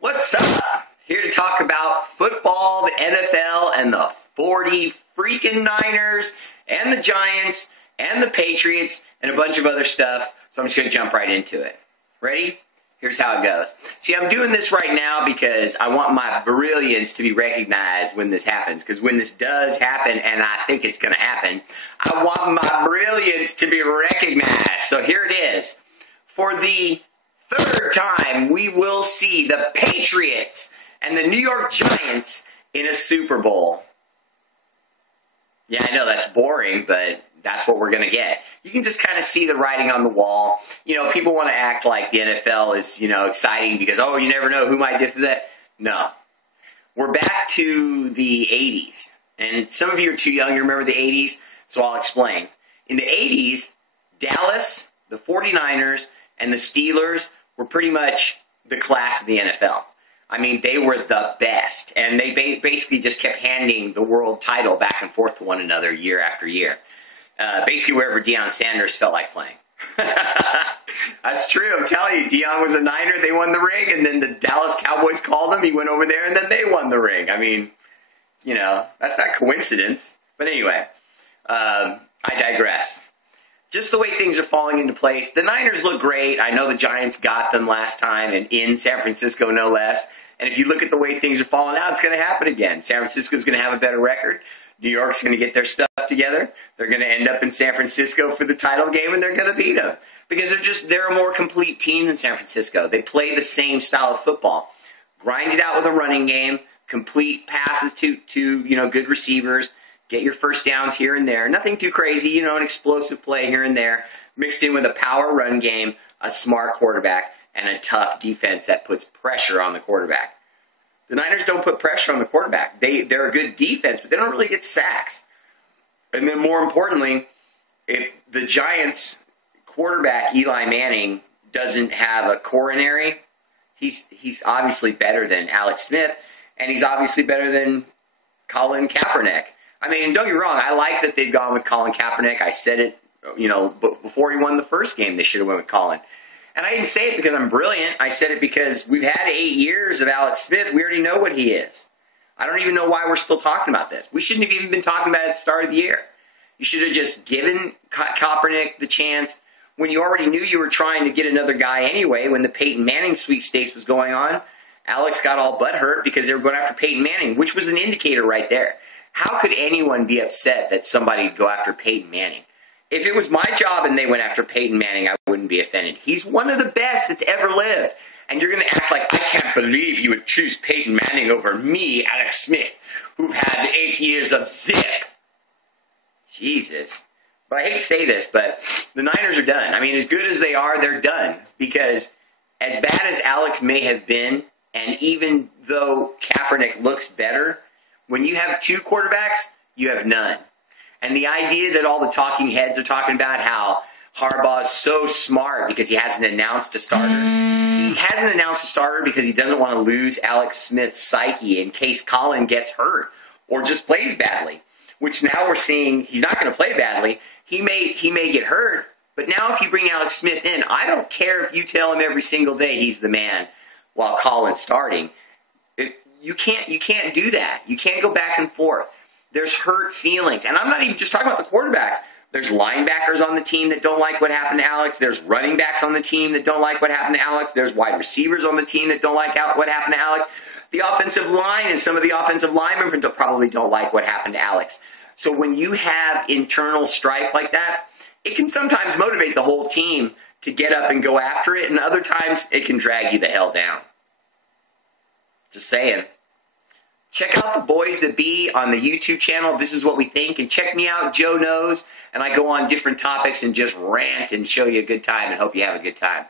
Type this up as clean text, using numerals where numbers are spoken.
What's up? Here to talk about football, the NFL, and the 40 freaking Niners, and the Giants, and the Patriots, and a bunch of other stuff. So I'm just going to jump right into it. Ready? Here's how it goes. See, I'm doing this right now because I want my brilliance to be recognized when this happens. Because when this does happen, and I think it's going to happen, I want my brilliance to be recognized. So here it is. For the third time, we will see the Patriots and the New York Giants in a Super Bowl. Yeah, I know that's boring, but that's what we're going to get. You can just kind of see the writing on the wall. You know, people want to act like the NFL is, exciting because, oh, you never know who might do that. No. We're back to the 80s. And some of you are too young to remember the 80s, so I'll explain. In the 80s, Dallas, the 49ers, and the Steelers were pretty much the class of the NFL. I mean, they were the best. And they basically just kept handing the world title back and forth to one another year after year. Basically wherever Deion Sanders felt like playing. That's true. I'm telling you, Deion was a Niner. They won the ring. And then the Dallas Cowboys called him. He went over there, and then they won the ring. I mean, that's not coincidence. But anyway, I digress. Just the way things are falling into place. The Niners look great. I know the Giants got them last time, and in San Francisco, no less. And if you look at the way things are falling out, it's going to happen again. San Francisco's going to have a better record. New York's going to get their stuff together. They're going to end up in San Francisco for the title game, and they're going to beat them. Because they're a more complete team than San Francisco. They play the same style of football. Grind it out with a running game. Complete passes to good receivers. Get your first downs here and there. Nothing too crazy, an explosive play here and there. Mixed in with a power run game, a smart quarterback, and a tough defense that puts pressure on the quarterback. The Niners don't put pressure on the quarterback. They're a good defense, but they don't really get sacks. And then more importantly, if the Giants quarterback, Eli Manning, doesn't have a coronary, he's obviously better than Alex Smith, and he's obviously better than Colin Kaepernick. I mean, don't get me wrong, I like that they've gone with Colin Kaepernick. I said it, before he won the first game, they should have went with Colin. And I didn't say it because I'm brilliant. I said it because we've had 8 years of Alex Smith. We already know what he is. I don't even know why we're still talking about this. We shouldn't have even been talking about it at the start of the year. You should have just given Kaepernick the chance when you already knew you were trying to get another guy anyway. When the Peyton Manning sweepstakes was going on, Alex got all butthurt because they were going after Peyton Manning, which was an indicator right there. How could anyone be upset that somebody would go after Peyton Manning? If it was my job and they went after Peyton Manning, I wouldn't be offended. He's one of the best that's ever lived. And you're going to act like, I can't believe you would choose Peyton Manning over me, Alex Smith, who've had 8 years of zip. Jesus. But I hate to say this, but the Niners are done. I mean, as good as they are, they're done. Because as bad as Alex may have been, and even though Kaepernick looks better, when you have 2 quarterbacks, you have none. And the idea that all the talking heads are talking about how Harbaugh is so smart because he hasn't announced a starter. He hasn't announced a starter because he doesn't want to lose Alex Smith's psyche in case Colin gets hurt or just plays badly. Which now we're seeing he's not going to play badly. He may get hurt, but now if you bring Alex Smith in, I don't care if you tell him every single day he's the man while Colin's starting. You can't do that. You can't go back and forth. There's hurt feelings. And I'm not even just talking about the quarterbacks. There's linebackers on the team that don't like what happened to Alex. There's running backs on the team that don't like what happened to Alex. There's wide receivers on the team that don't like what happened to Alex. The offensive line and some of the offensive linemen probably don't like what happened to Alex. So when you have internal strife like that, it can sometimes motivate the whole team to get up and go after it. And other times, it can drag you the hell down. Just saying. Check out the Boys That Be on the YouTube channel. This is what we think. And check me out, Joe Knows. And I go on different topics and just rant and show you a good time and hope you have a good time.